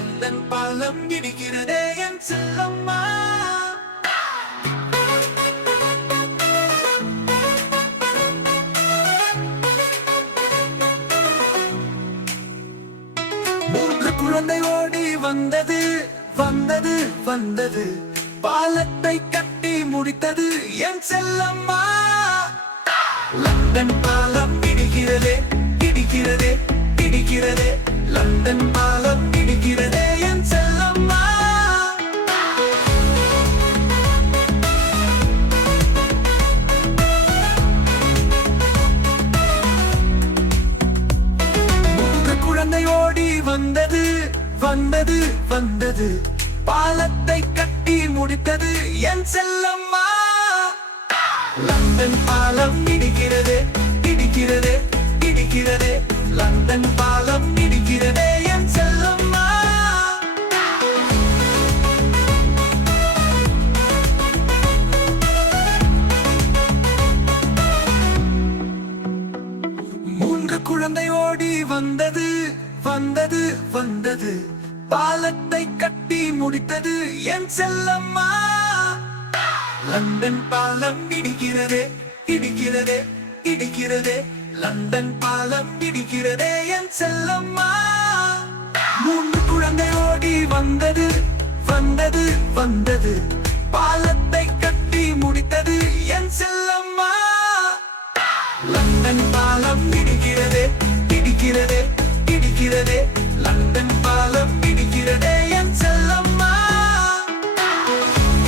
London பாலம் இடிக்கிறதே என் செல்லம்மா. மூன்று குழந்தை ஓடி வந்தது வந்தது வந்தது, பாலத்தை கட்டி முடித்தது என் செல்லம்மா. லண்டன் பாலம் இடிக்கிறதே இடிக்கிறதே இடிக்கிறதே, லண்டன் பாலம் இடிக்கிறதே என் செல்லம்மா. மூன்று குழந்தை ஓடி வந்தது வந்தது வந்தது, பாலத்தை கட்டி முடித்தது என் செல்லம்மா. லண்டன் பாலம் இடிக்கிறதே இடிக்கிறதே இடிக்கிறதே, லண்டன் பாலம் இடிக்கிறதே என் செல்லம்மா. மூன்று குழந்தை ஓடி வந்தது வந்தது வந்தது, பாலத்தை கட்டி முடித்தது என் செல்லம்மா. லண்டன் பாலம் இடிக்கிறதே இடிக்கிறதே இடிக்கிறதே, லண்டன் பாலம் இடிக்கிறதே என் செல்லம்மா. மூன்று குழந்தை ஓடி வந்தது வந்தது வந்தது, பாலத்தை கட்டி முடித்தது என் செல்லம்மா. லண்டன் பாலம் இடிக்கிறதே இடிக்கிறதே இடிக்கிறதே, லண்டன் பாலம் இடிக்கிறதே என் செல்லம்மா.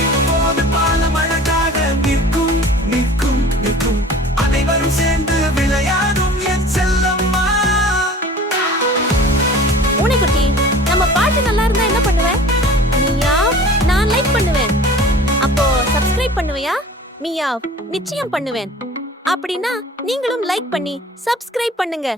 இப்போது பாலம் அழகாக நிற்கும் நிற்கும் நிற்கும், அனைவரும் சேர்ந்து விளையாடும் என் செல்லம்மா. பூனைக்குட்டி, நம்ம பாட்டு நல்லா இருந்தா என்ன பண்ணுவேன்? மியாவ், நான் லைக் பண்ணுவேன். அப்போ சப்ஸ்கிரைப் பண்ணுவியா? மியாவ், நிச்சயம் பண்ணுவேன். அப்படின்னா நீங்களும் லைக் பண்ணி சப்ஸ்கிரைப் பண்ணுங்க.